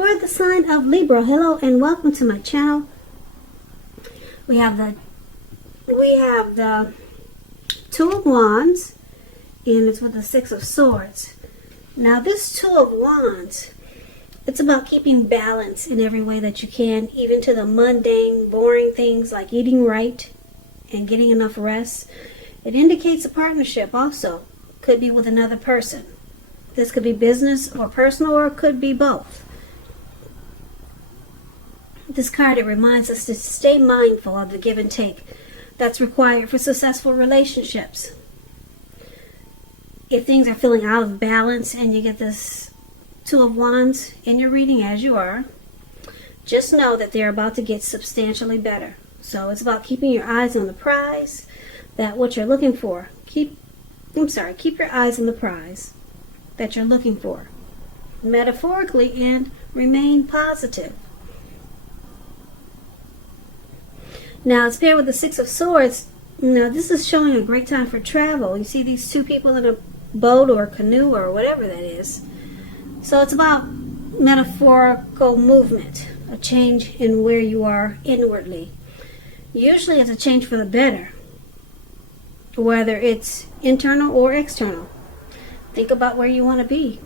For the sign of Libra, hello and welcome to my channel. We have the Two of Wands, and it's with the Six of Swords. Now this Two of Wands, it's about keeping balance in every way that you can, even to the mundane, boring things like eating right and getting enough rest. It indicates a partnership also. Could be with another person. This could be business or personal, or it could be both. This card, it reminds us to stay mindful of the give and take that's required for successful relationships. If things are feeling out of balance and you get this Two of Wands in your reading, as you are, just know that they're about to get substantially better. So it's about keeping your eyes on the prize, that what you're looking for. Keep your eyes on the prize that you're looking for, metaphorically, and remain positive. Now, it's paired with the Six of Swords. Now, this is showing a great time for travel. You see these two people in a boat or a canoe or whatever that is. So it's about metaphorical movement, a change in where you are inwardly. Usually it's a change for the better, whether it's internal or external. Think about where you want to be.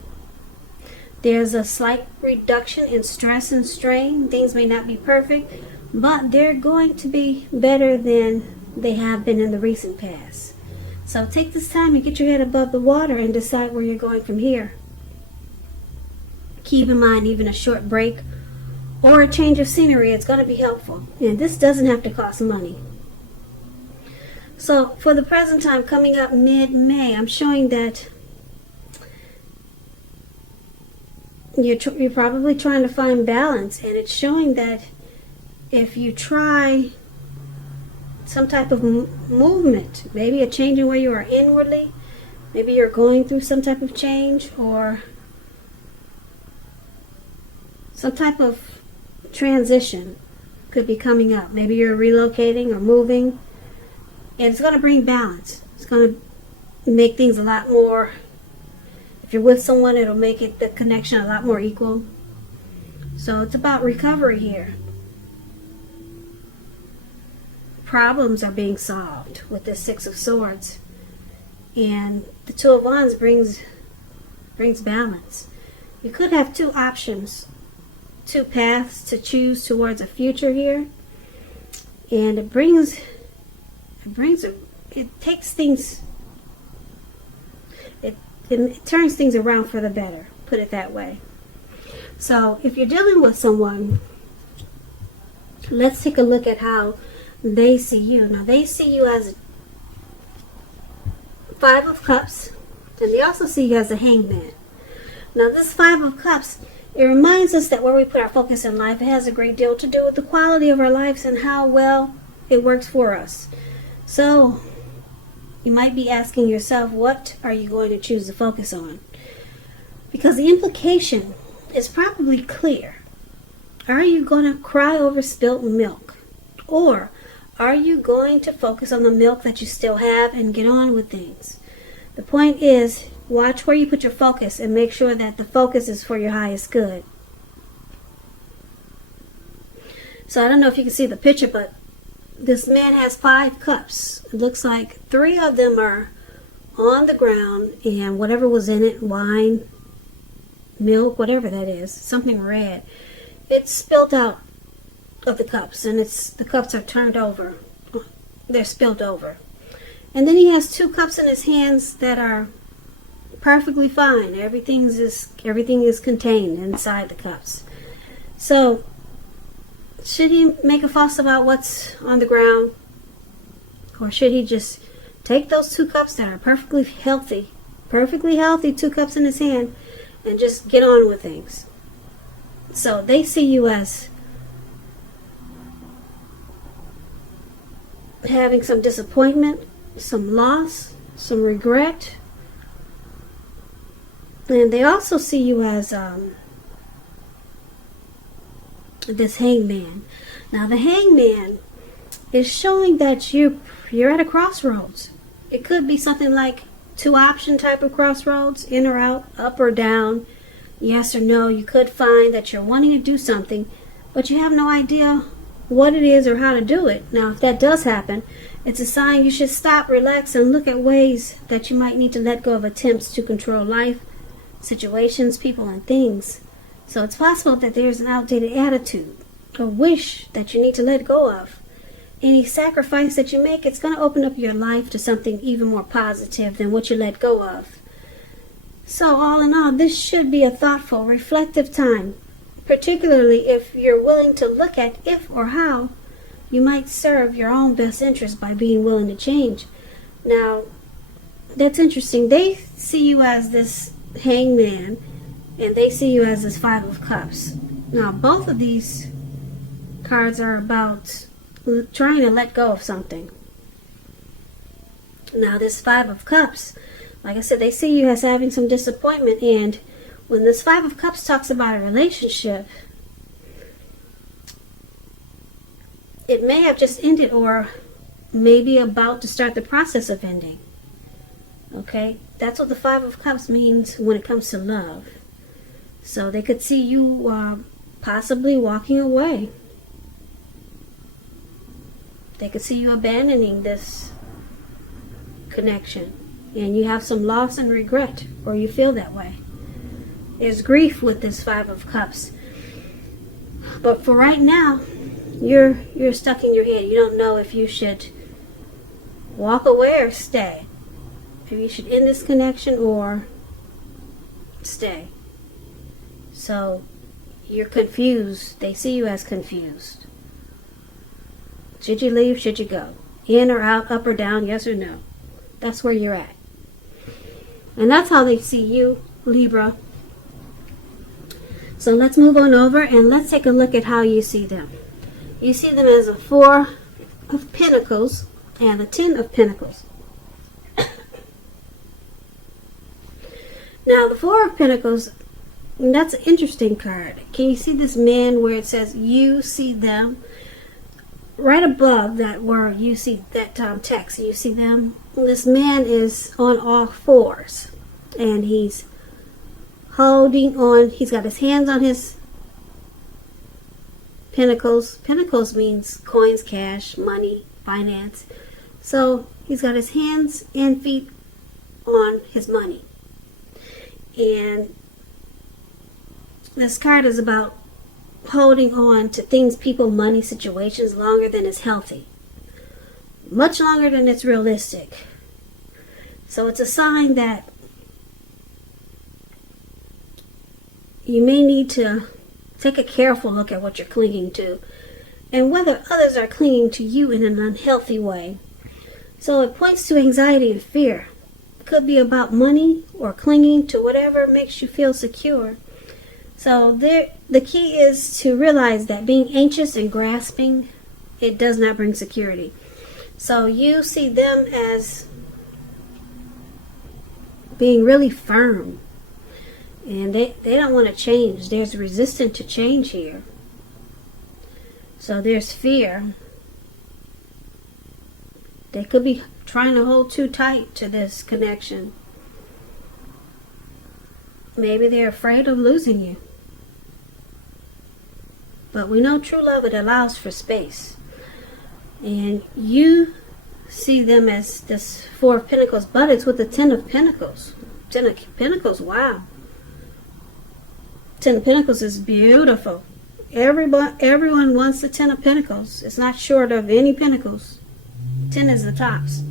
There's a slight reduction in stress and strain. Things may not be perfect, but they're going to be better than they have been in the recent past. So take this time and get your head above the water and decide where you're going from here. Keep in mind, even a short break or a change of scenery is going to be helpful. And this doesn't have to cost money. So for the present time, coming up mid-May, I'm showing that you're probably trying to find balance, and it's showing that if you try some type of movement, maybe a change in where you are inwardly, maybe you're going through some type of change or some type of transition could be coming up. Maybe you're relocating or moving, and it's going to bring balance. It's going to make things a lot more, if you're with someone, it'll make the connection a lot more equal. So it's about recovery here. Problems are being solved with the Six of Swords, and the Two of Wands brings balance. You could have two options, two paths to choose towards a future here, and it turns things around for the better, put it that way. So if you're dealing with someone, let's take a look at how they see you. Now, they see you as a Five of Cups, and they also see you as a Hangman. Now, this Five of Cups, it reminds us that where we put our focus in life, it has a great deal to do with the quality of our lives and how well it works for us. So you might be asking yourself, what are you going to choose to focus on? Because the implication is probably clear. Are you going to cry over spilt milk? Or are you going to focus on the milk that you still have and get on with things? The point is, watch where you put your focus and make sure that the focus is for your highest good. So I don't know if you can see the picture, but this man has 5 cups. It looks like 3 of them are on the ground, and whatever was in it, wine, milk, whatever that is, something red, it's spilled out of the cups, and the cups are turned over. They're spilled over. And then he has 2 cups in his hands that are perfectly fine. Everything is contained inside the cups. So should he make a fuss about what's on the ground? Or should he just take those 2 cups that are perfectly healthy, 2 cups in his hand, and just get on with things? So they see you as having some disappointment, some loss, some regret. And they also see you as this Hangman. Now the Hangman is showing that you're at a crossroads. It could be something like 2 option type of crossroads, in or out, up or down. yes or no. You could find that you're wanting to do something, but you have no idea what it is or how to do it. Now, if that does happen, it's a sign you should stop, relax, and look at ways that you might need to let go of attempts to control life, situations, people, and things. So it's possible that there's an outdated attitude or wish that you need to let go of. Any sacrifice that you make, it's going to open up your life to something even more positive than what you let go of. So all in all, this should be a thoughtful, reflective time, particularly if you're willing to look at if or how you might serve your own best interest by being willing to change. Now, that's interesting. They see you as this hangman, and they see you as this Five of Cups. Now, both of these cards are about trying to let go of something. Now, this Five of Cups, like I said, they see you as having some disappointment, and when this Five of Cups talks about a relationship, it may have just ended or maybe about to start the process of ending. Okay? That's what the Five of Cups means when it comes to love. So they could see you possibly walking away. They could see you abandoning this connection, and you have some loss and regret, or you feel that way. There's grief with this Five of Cups. But for right now, you're stuck in your head. You don't know if you should walk away or stay. If you should end this connection or stay. So you're confused. They see you as confused. Should you leave? Should you go? In or out? Up or down? Yes or no? That's where you're at. And that's how they see you, Libra. So let's move on over and let's take a look at how you see them. You see them as a Four of Pentacles and a Ten of Pentacles. Now, the Four of Pentacles, that's an interesting card. Can you see this man where it says you see them? Right above that word, you see that text. You see them? This man is on all fours, and he's holding on. He's got his hands on his pentacles. Pentacles means coins, cash, money, finance. So he's got his hands and feet on his money. And this card is about holding on to things, people, money, situations longer than is healthy. Much longer than it's realistic. So it's a sign that you may need to take a careful look at what you're clinging to and whether others are clinging to you in an unhealthy way. So it points to anxiety and fear. It could be about money or clinging to whatever makes you feel secure. So the key is to realize that being anxious and grasping, it does not bring security. So you see them as being really firm. And they don't want to change. There's resistance to change here. So there's fear. They could be trying to hold too tight to this connection. Maybe they're afraid of losing you. But we know true love, it allows for space. And you see them as this Four of Pentacles, but it's with the Ten of Pentacles. Ten of Pentacles, wow. Ten of Pentacles is beautiful. Everyone wants the Ten of Pentacles. It's not short of any pentacles. 10 is the tops.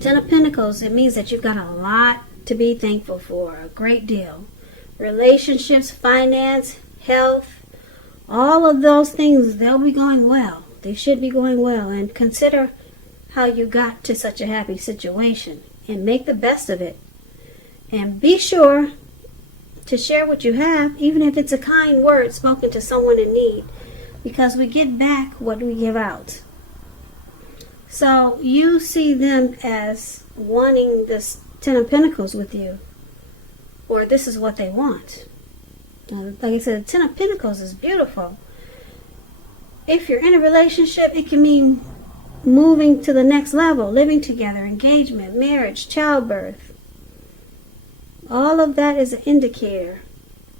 Ten of Pentacles, it means that you've got a lot to be thankful for, a great deal. Relationships, finance, health, all of those things, they'll be going well. They should be going well. And consider how you got to such a happy situation and make the best of it. And be sure to share what you have, even if it's a kind word spoken to someone in need, because we get back what we give out. So you see them as wanting this Ten of Pentacles with you, or this is what they want. Now, like I said, the Ten of Pentacles is beautiful. If you're in a relationship, it can mean moving to the next level, living together, engagement, marriage, childbirth. All of that is an indicator,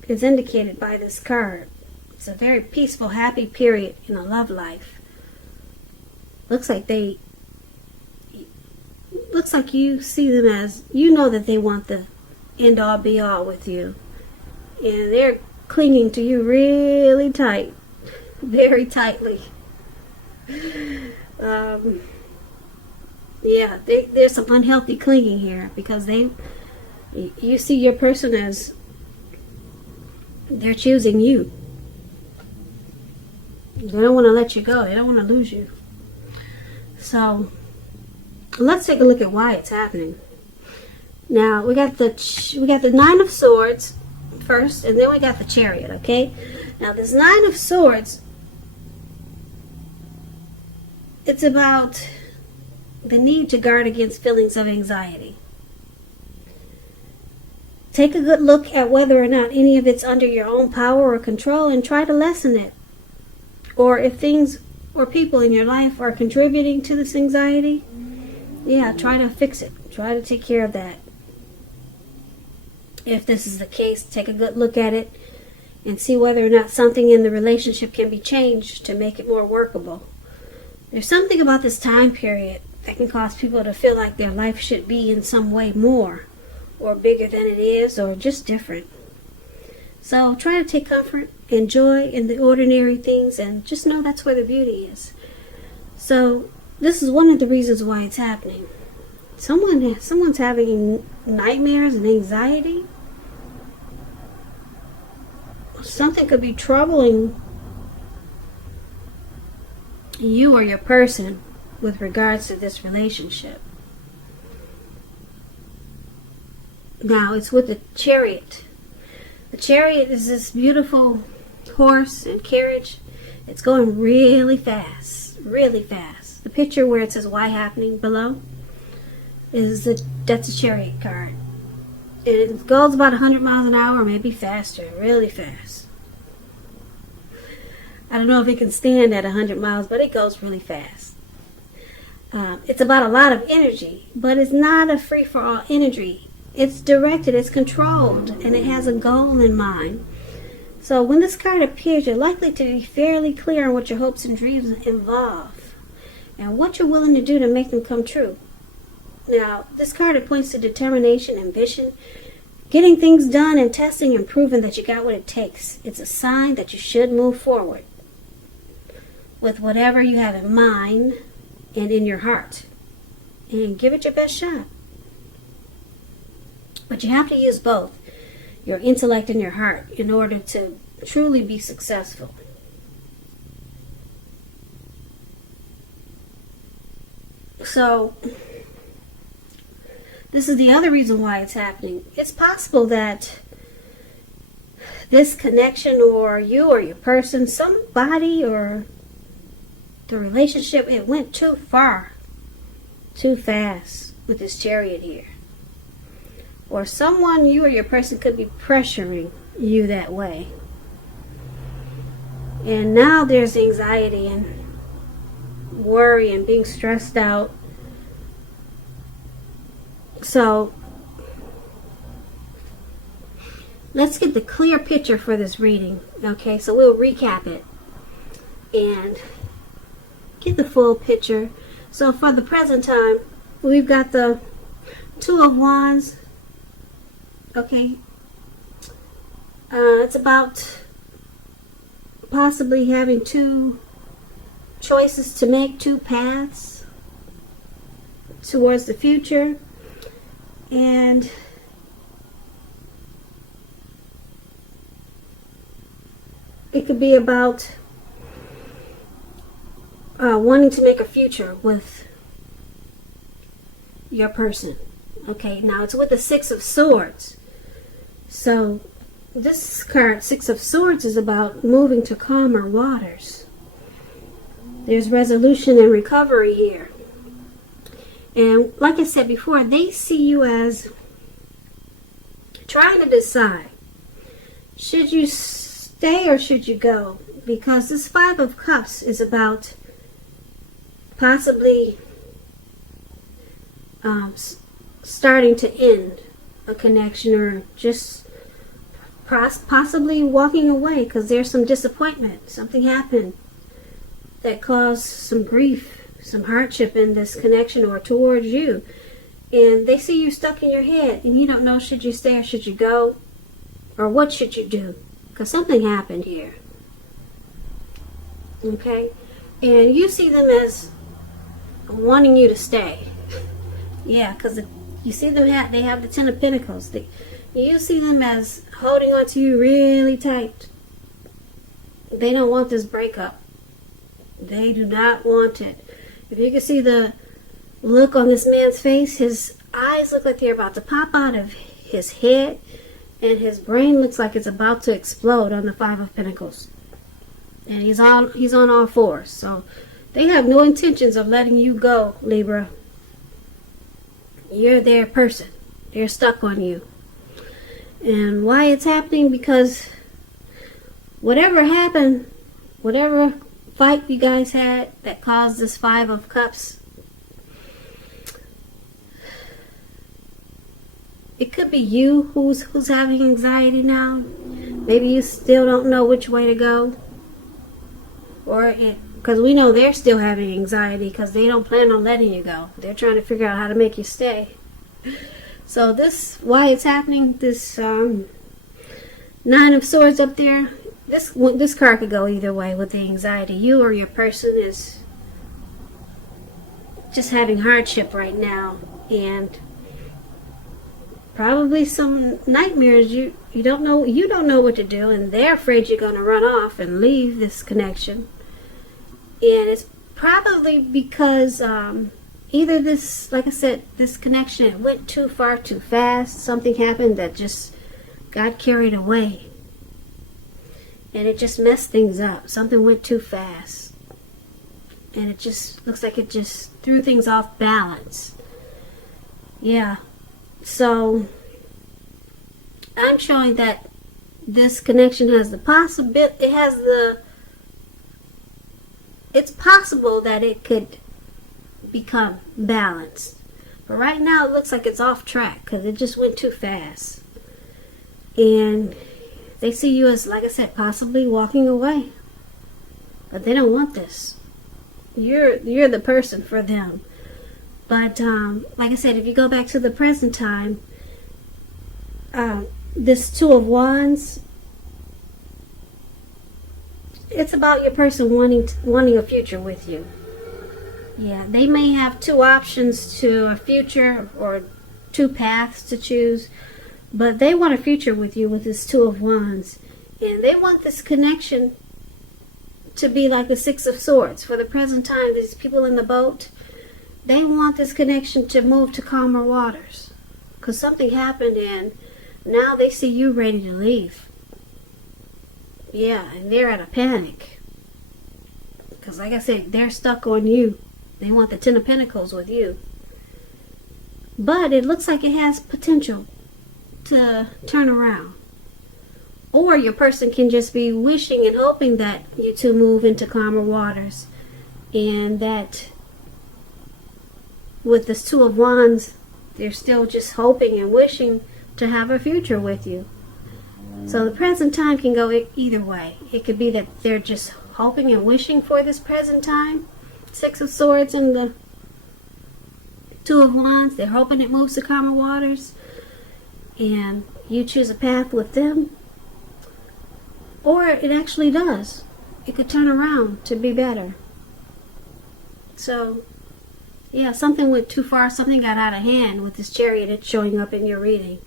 is indicated by this card. It's a very peaceful, happy period in a love life. Looks like you see them as, you know that they want the end all be all with you. And they're clinging to you really tight. Very tightly. Yeah, there's some unhealthy clinging here because you see your person as they're choosing you. They don't want to let you go. They don't want to lose you. So let's take a look at why it's happening. Now we got the Nine of Swords first, and then we got the Chariot. Okay. Now this Nine of Swords, it's about the need to guard against feelings of anxiety. Take a good look at whether or not any of it's under your own power or control and try to lessen it. Or if things or people in your life are contributing to this anxiety, yeah, try to fix it. Try to take care of that. If this is the case, take a good look at it and see whether or not something in the relationship can be changed to make it more workable. There's something about this time period that can cause people to feel like their life should be in some way more or bigger than it is or just different. So try to take comfort and joy in the ordinary things and just know that's where the beauty is. So this is one of the reasons why it's happening. Someone's having nightmares and anxiety. Something could be troubling you or your person with regards to this relationship. Now it's with the Chariot. The Chariot is this beautiful horse and carriage. It's going really fast, really fast. The picture where it says "Why happening" below that's a Chariot card. It goes about 100 miles an hour, maybe faster, really fast. I don't know if it can stand at 100 miles, but it goes really fast. It's about a lot of energy, but it's not a free-for-all energy. It's directed, it's controlled, and it has a goal in mind. So when this card appears, you're likely to be fairly clear on what your hopes and dreams involve and what you're willing to do to make them come true. Now, this card points to determination, ambition, getting things done, and testing and proving that you got what it takes. It's a sign that you should move forward with whatever you have in mind and in your heart, and give it your best shot. But you have to use both your intellect and your heart in order to truly be successful. So this is the other reason why it's happening. It's possible that this connection, or you or your person, somebody, or the relationship, it went too far, too fast with this Chariot here. Or someone, you or your person, could be pressuring you that way. And now there's anxiety and worry and being stressed out. So let's get the clear picture for this reading. Okay, so we'll recap it and get the full picture. So for the present time, we've got the Two of Wands. Okay, it's about possibly having two choices to make, two paths towards the future, and it could be about wanting to make a future with your person. Okay, now it's with the Six of Swords. So this card, Six of Swords, is about moving to calmer waters. There's resolution and recovery here. And like I said before, they see you as trying to decide, should you stay or should you go? Because this Five of Cups is about possibly starting to end a connection, or just possibly walking away because there's some disappointment. Something happened that caused some grief, some hardship in this connection or towards you. And they see you stuck in your head and you don't know, should you stay or should you go? Or what should you do? Because something happened here. Okay? And you see them as wanting you to stay. Yeah, because you see them, they have the Ten of Pentacles. You see them as holding on to you really tight. They don't want this breakup. They do not want it. If you can see the look on this man's face, his eyes look like they're about to pop out of his head, and his brain looks like it's about to explode on the Five of Pentacles. And he's on all fours. So they have no intentions of letting you go, Libra. You're their person. They're stuck on you. And why it's happening? Because whatever happened, whatever fight you guys had that caused this Five of Cups, it could be you who's having anxiety now. Maybe you still don't know which way to go. Or because we know they're still having anxiety because they don't plan on letting you go. They're trying to figure out how to make you stay. So why it's happening, this Nine of Swords up there, this card could go either way with the anxiety. You or your person is just having hardship right now, and probably some nightmares. You don't know what to do, and they're afraid you're going to run off and leave this connection. And it's probably because either this, like I said, this connection, it went too far too fast. Something happened that just got carried away, and it just messed things up. Something went too fast, and it just looks like it just threw things off balance. Yeah. So I'm showing that this connection has the possibility, it's possible that it could become balanced. But right now it looks like it's off track because it just went too fast. And they see you as, like I said, possibly walking away. But they don't want this. You're the person for them. But like I said, if you go back to the present time, this Two of Wands, it's about your person wanting a future with you. Yeah, they may have two options to a future or two paths to choose, but they want a future with you with this Two of Wands. And they want this connection to be like the Six of Swords. For the present time, these people in the boat, they want this connection to move to calmer waters. Because something happened and now they see you ready to leave. Yeah, and they're at a panic. Because like I said, they're stuck on you. They want the Ten of Pentacles with you. But it looks like it has potential to turn around. Or your person can just be wishing and hoping that you two move into calmer waters. And that with this Two of Wands, they're still just hoping and wishing to have a future with you. So the present time can go either way. It could be that they're just hoping and wishing for this present time. Six of Swords and the Two of Wands. They're hoping it moves to calmer waters. And you choose a path with them. Or it actually does. It could turn around to be better. So, yeah, something went too far. Something got out of hand with this Chariot that's showing up in your reading.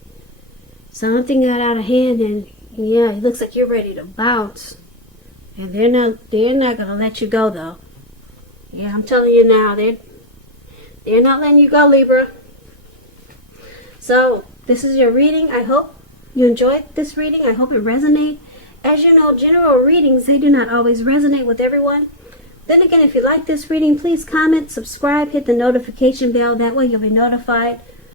Something got out of hand, and yeah, it looks like you're ready to bounce. And they're not gonna let you go though. Yeah, I'm telling you now, they're not letting you go, Libra. So this is your reading. I hope you enjoyed this reading. I hope it resonated. As you know, general readings, they do not always resonate with everyone. Then again, if you like this reading, please comment, subscribe, hit the notification bell. That way you'll be notified